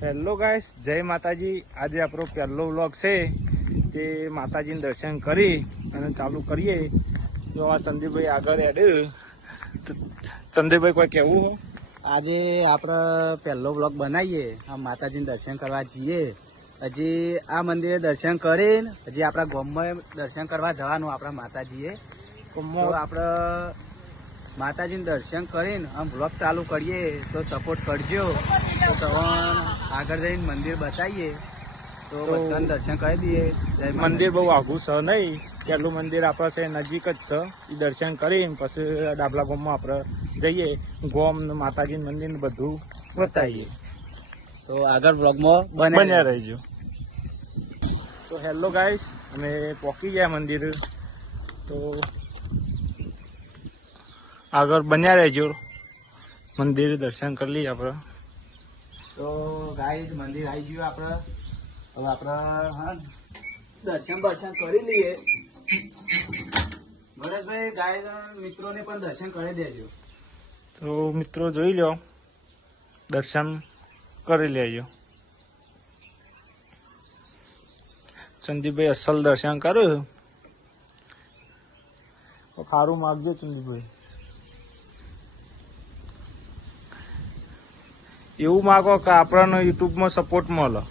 Hello guys, જય માતાજી। આજે આપણો પહેલો વ્લોગ છે તે માતાજીને દર્શન કરી અને ચાલુ કરીએ। તો આ ચંદીભાઈ આગળ એડ તો ચંદીભાઈ કોઈ કહેવું હો? આજે આપણે પહેલો વ્લોગ બનાવીએ, આ માતાજીને દર્શન કરવા જઈએ। હજી આ મંદિરે દર્શન કરીને હજી આપણા ગામમાં દર્શન કરવા જવાનું આપણા માતાજીએ। તો આપણે માતાજીને દર્શન કરીને આમ વ્લોગ ચાલુ કરીએ તો સપોર્ટ કરજો। તો તમને આગળ જઈને મંદિર બતાવીએ તો બધાને દર્શન કરી દઈએ। મંદિર બહુ આઘું છે નહીં, પહેલું મંદિર આપણે છે નજીક જ છે। એ દર્શન કરીને પછી ડાબલા ગામમાં આપણે જઈએ, ગોમ માતાજી મંદિર બધું બતાવીએ। તો આગળ વ્લોગમાં બન્યા રહીજો। તો હેલો ગાઈસ, અમે પહોંચી ગયા મંદિર। તો આગળ બન્યા રહેજો, મંદિર દર્શન કરી લઈએ આપણે। તો ગાઈસ મંદિર આવી ગયું આપણે। હવે આપણે હા દર્શન કરી લઈએ। ગણેશભાઈ ગાઈસ મિત્રોને પણ દર્શન કરી દેજો। તો મિત્રો જોઈ લો, દર્શન કરી લેજો। ચંદીભાઈ અસલ દર્શન કર્યું તો સારું માગજો ચંદીભાઈ। એવું માગો કે આપણને યુટ્યુબમાં સપોર્ટ મળે।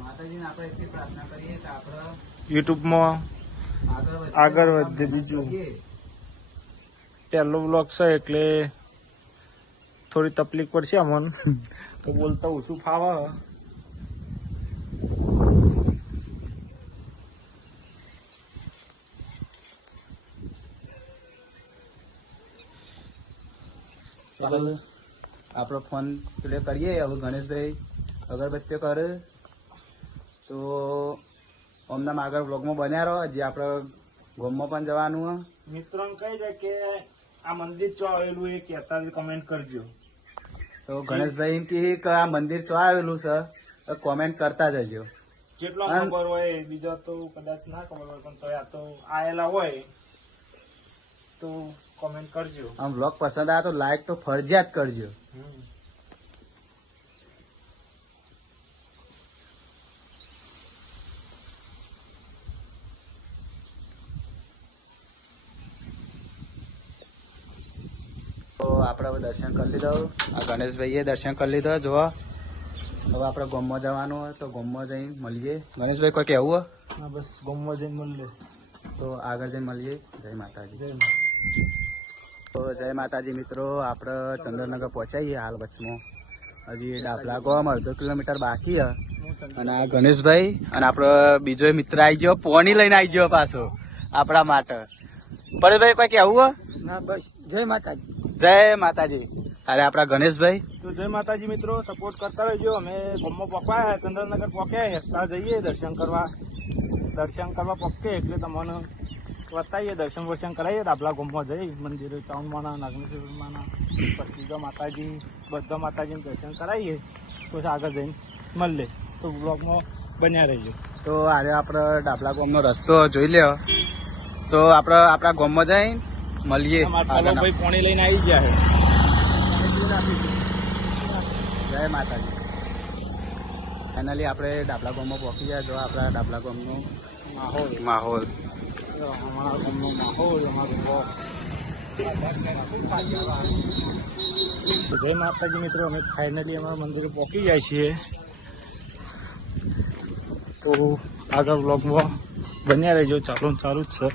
માતાજીને આપણે એટલી પ્રાર્થના કરીએ કે આપણે યુટ્યુબમાં આગળ વધે। બીજું પહેલો બ્લોગ છે એટલે થોડી તકલીફ પડશે અમને, તો બોલતા ઓછું ફાવે। આપણો ફોન પ્લે કરીએ। હવે ગણેશભાઈ અગરબત્તીઓ કરે તો અમને આગળ વ્લોગમાં બન્યા રહો। હજી આપણે ગામમાં પણ જવાનું। મિત્રોને કહી દે કે આ મંદિર ચો આવેલું એ કહેતા કમેન્ટ કરજો। તો ગણેશભાઈ કે આ મંદિર ચો આવેલું છે તો કોમેન્ટ કરતા જજો। જેટલો ખબર હોય, બીજા તો કદાચ ના ખબર હોય, પણ તો આ તો આયેલા હોય તો કોમેન્ટ કરજો। આમ વ્લોગ પસંદ આવે તો લાઈક તો ફરજિયાત કરજો। તો આપણે હવે દર્શન કરી લીધો। આ ગણેશભાઈએ દર્શન કરી લીધો। જો હવે આપણે ગામમાં જવાનું હોય તો ગામમાં જઈને મળીએ। ગણેશભાઈ કોઈ કહેવું હોય? હા, બસ ગામમાં જઈને મળીએ। તો આગળ જઈને મળીએ। જય માતાજી। તો જય માતાજી મિત્રો, આપણે ચંદ્રનગર પહોંચાઈએ હાલ વચમાં। હજી ડાભલા ગામ અડધો કિલોમીટર બાકી છે। અને આ ગણેશભાઈ અને આપણો બીજો મિત્ર આવી ગયો, પોણી લઈને આવી ગયો પાછો આપણા માટે। પરેશભાઈ કોઈ કહેવું હોય? ના, બસ જય માતાજી। જય માતાજી। અરે આપણા ગણેશભાઈ તો જય માતાજી મિત્રો, સપોર્ટ કરતા રહેજો। અમે ગામમાં પહોંચ્યા, ચંદ્રનગર પહોંચ્યા, ત્યાં જઈએ દર્શન કરવા પહોંચે એટલે તમને બતાવીએ, દર્શન કરાવીએ। ડાબલા ગામમાં જઈ મંદિરે ચાઉનમાના, નાગનેશ્વરમાના, પછી બીજા માતાજી, બધા માતાજીને દર્શન કરાવીએ, પછી આગળ જઈને મળીએ। તો બ્લોગમાં બન્યા રહેજો। તો આજે આપણે ડાબલા ગામનો રસ્તો જોઈ લ્યો। તો આપણે આપણા ગામમાં જઈને મળીએ। ભાઈ પોણી લઈને આવી ગયા છે। જય માતાજી। ફાઇનલી આપણે ડાબલા ગામમાં પહોંચી ગયા। જો આપણા ડાબલા ગામનો માહોલ અમારા ગામનો માહોલ, અમારો બ્લોગ। જય માતાજી મિત્રો, અમે ફાઇનલી અમારા મંદિરે પહોંચી જાય છીએ। તો આગળ બ્લોગમાં બન્યા રહેજો, ચાલુ જ છે।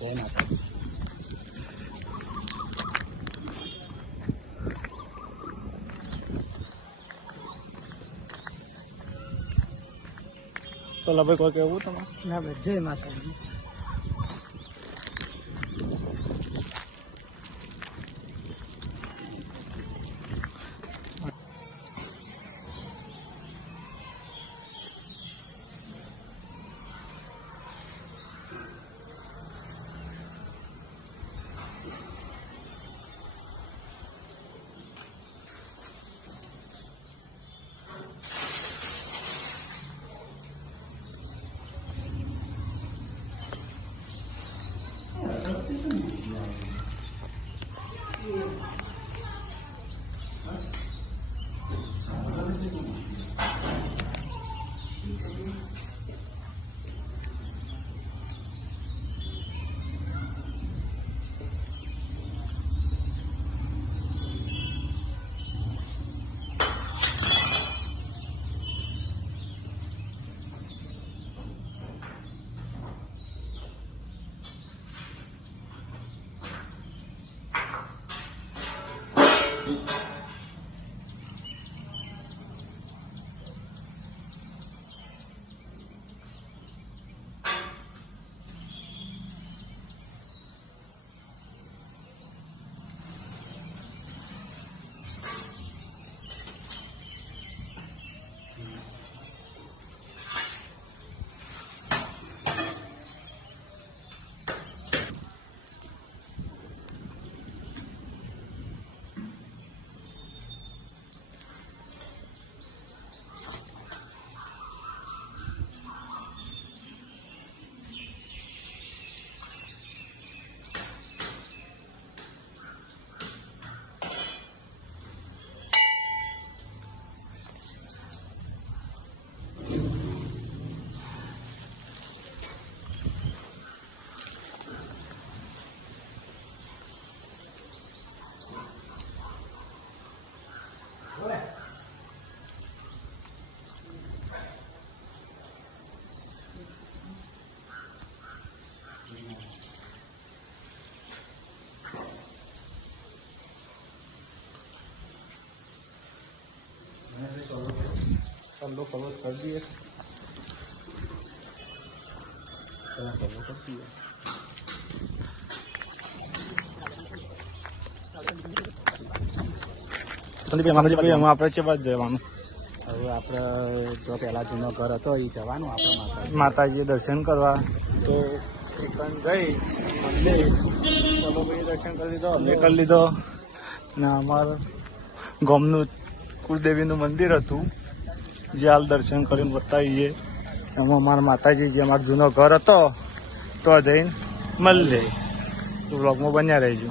જય માતાજી। તો લભાઈ કોઈ કહેવું તમારે? ના ભાઈ, જય માતાજી। ચલો ક્લોઝ કરી દઈએ. આપણે છે બાદ જવાનું. હવે આપણે જો પહેલા જૂનો ઘર હતો એ જવાનું આપણે માતાજીએ દર્શન કરવા. તો એકન જઈ મંદિર ચલો ભાઈ દર્શન કરી લીધો, અમે કરી લીધો. ને અમારું ગામનું કુળદેવીનું મંદિર હતું જે હાલ દર્શન કરીને બતાવીએ. એમાં અમારા માતાજી જે અમારો જૂનો ઘર હતો તો જઈને મળીએ. બ્લોગમાં બન્યા રહેજો.